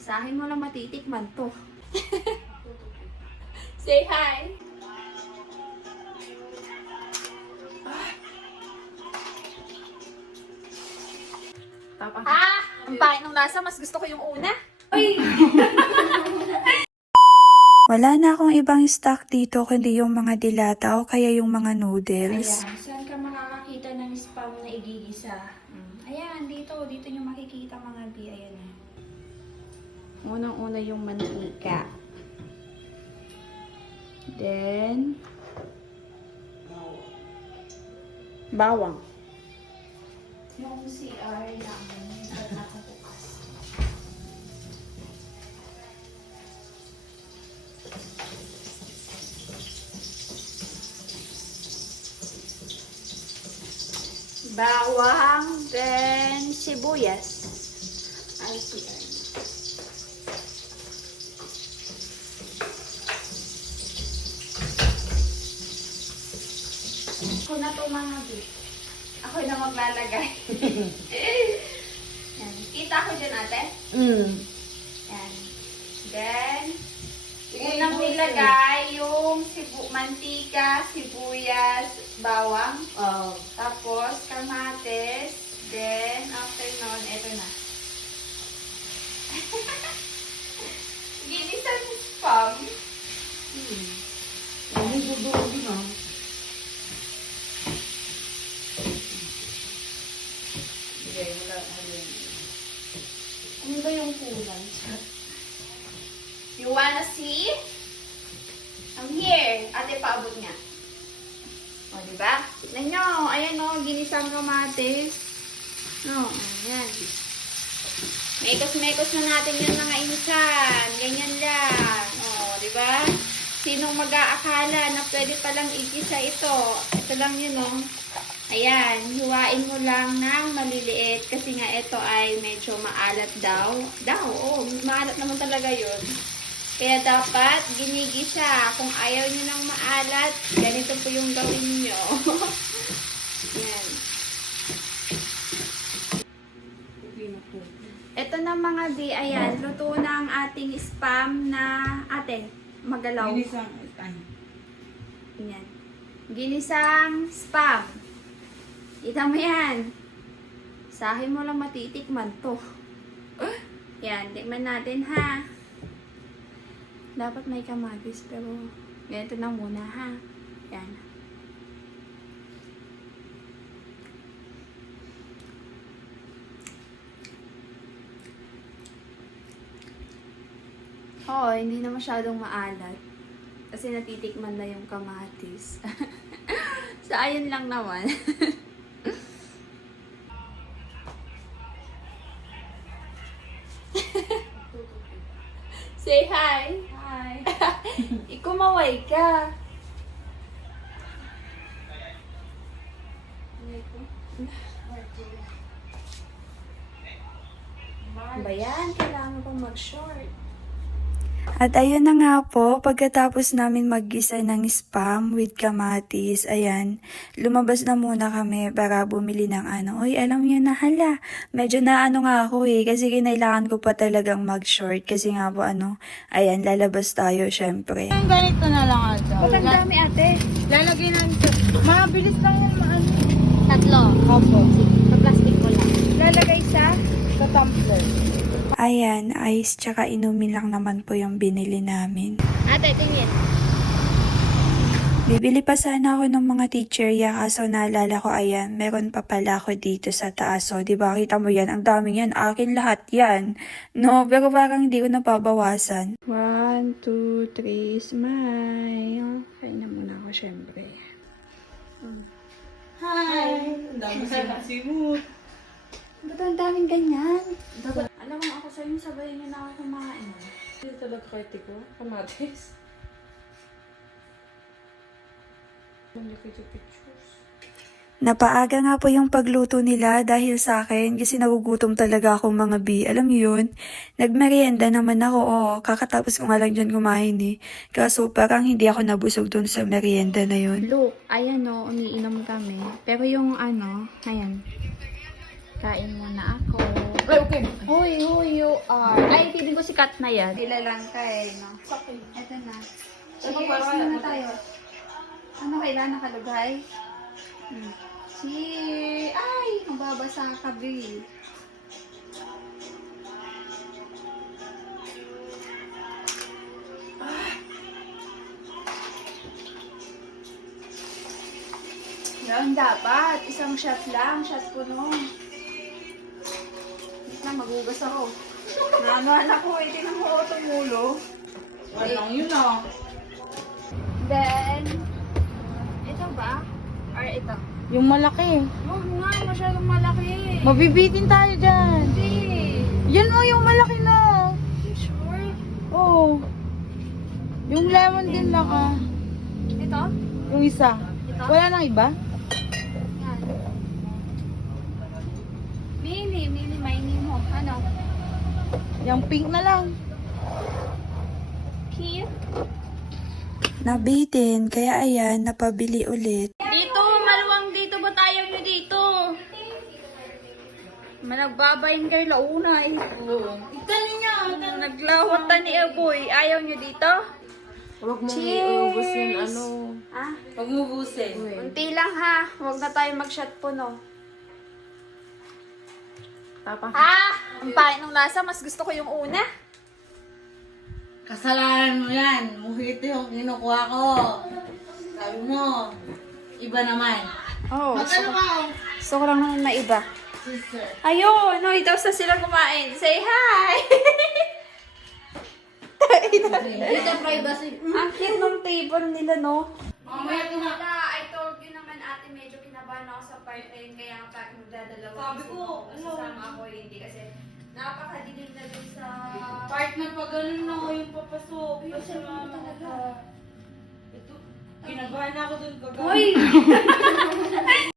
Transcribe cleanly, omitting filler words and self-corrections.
Sa akin mo lang matitikman to. Say hi! Tapang. Ang pangit ng lasa. Mas gusto ko yung una. Uy! Wala na akong ibang stock dito kundi yung mga dilata o kaya yung mga noodles. Ayan. Saan ka makakakita ng spam na igigisa? Ayan, dito. Dito nyo makikita mga bi. Ayan na. Unang-una yung mantika. Then, bawang. Yung CR namin, ba't nakabukas? Bawang, then sibuyas. RCR. Ako na to mga bit. Ako na maglalagay. Yan. Kita ko dyan ate? Yan. Then, unang nilagay yung mantika, sibuyas, bawang. Tapos, kamatis. Then, after nun, eto na. Ginisan spam. Ano yung dugo din ah? Hindi, wala. Ano ba yung kulay? You wanna see? I'm here. Ate, paabot niya. O, diba? Tignan nyo. Ayan o, ginisang kamatis. No, ayan. Mekos-mekos na natin yung mga insan. Ganyan lang. O, diba? Sinong mag-aakala na pwede palang igisa ito? Ito lang yun o. Ayan, hiwain mo lang ng maliliit kasi nga ito ay medyo maalat daw. Oo, maalat naman talaga yun. Kaya dapat ginigisa. Kung ayaw nyo ng maalat, ganito po yung gawin nyo. Ayan. Ito na mga di, ayan, luto na ang ating spam na ate, magalaw. Ginisang, ay. Ayan. Ginisang spam. Kita mo yan. Sa akin mo lang matitikman to. Yan, tikman natin ha. Dapat may kamatis pero ganito na muna ha. Yan. Oo, hindi na masyadong maalat. Kasi natitikman na yung kamatis. So, ayun lang naman. Say hi! Hi! Ikumaway ka! Ba yan? Kailangan pang mag-short. At ayun na nga po, pagkatapos namin maggisa ng spam with kamatis, ayan, lumabas na muna kami para bumili ng ano. Uy, alam niyo na, hala, medyo na ano nga ako kasi kinailangan ko pa talagang mag-short kasi nga po ayan, lalabas tayo syempre. Yung ganito na lang ata. Ba't ang dami ate? Lalagay na ito. Mabilis lang yan, maano. Tatlo. Opo. Sa plastic ko lang. Lalagay sa tumbler. Ayan, ice tsaka inumin lang naman po yung binili namin. Ate, tingin. Bibili pa sana ako ng mga teacherya kaso naalala ko ayan, meron pa pala ako dito sa taas. So, di ba kita mo yan, ang daming yan, akin lahat yan. No, pero parang hindi ko nababawasan. 1, 2, 3, smile. Kain na muna ako syempre. Hi! Ang dami simut. Ba't ang daming ganyan? Alam mo ako sa'yo, sabayin niyo na ako kumain. Hindi talaga kritiko. Kamatis. Hindi ko pictures. Napaaga nga po yung pagluto nila dahil sa akin kasi nagugutom talaga ako mga bi. Alam niyo yun? Nagmerienda naman ako, kakatapos ko nga lang dyan kumain Kaso parang hindi ako nabusog dun sa merienda na yun. Look, ayan o, umiinom kami. Pero yung ayan, Kain muna ako. Ay, okay. Hoy, who you are? Ay, feeling ko si Kat na yan. Kilalang ka eh, no? Okay. Ito na. Ano Cheers para- muna tayo. Ano kailangan nakalugay? Cheers! Ay, mababasa ka, Bill. Yan, dapat. Isang shot lang. Shot puno. Wait lang, magugas ako. Nanahan ako eh. Tingnan mo ako tumulo. Walang yun ah. Then, ito ba? Or ito? Yung malaki. Huwag nga, masyadong malaki. Mabibitin tayo dyan. Hindi. Yan o, yung malaki na. Sure? Oo. Yung lemon din lang ah. Ito? Yung isa. Ito? Wala nang iba? Yan. Mini, mini mo. Ano? Yung pink na lang. Cute? Nabitin, kaya ayan, napabili ulit. Dito, maluwang dito. Ba't ayaw nyo dito? Managbabayin kayo launay. Oo. Itanin niya. Naglawat ta ni Eboy. Ayaw nyo dito? Huwag mong Cheers! iubos yun, ano. Ah, Huwag mo ubusin. unti lang ha. Huwag na tayo mag-shot puno. Tapa. Ah! Ang pangit ng lasa. Mas gusto ko yung una. Kasalanan mo yan. Mojito yung kinukuha ko. Sabi mo, iba naman. Oh, Magkano ka? gusto ko lang naman maiba. Sister. Ayun! No, itaw sa sila kumain. Say hi! Dito privacy. Ang cute ng table nila, no? Mamaya ko na. I told you naman ate, medyo kinabahan ako sa part na yun, kaya ang parang magdadalawa. Sabi ko, sasama ako, hindi kasi napakadilim na dun sa... Part na pa ganun na ako yung papasok. Kasi talaga. Ito, kinabahan ako dun kagabi. Hoy!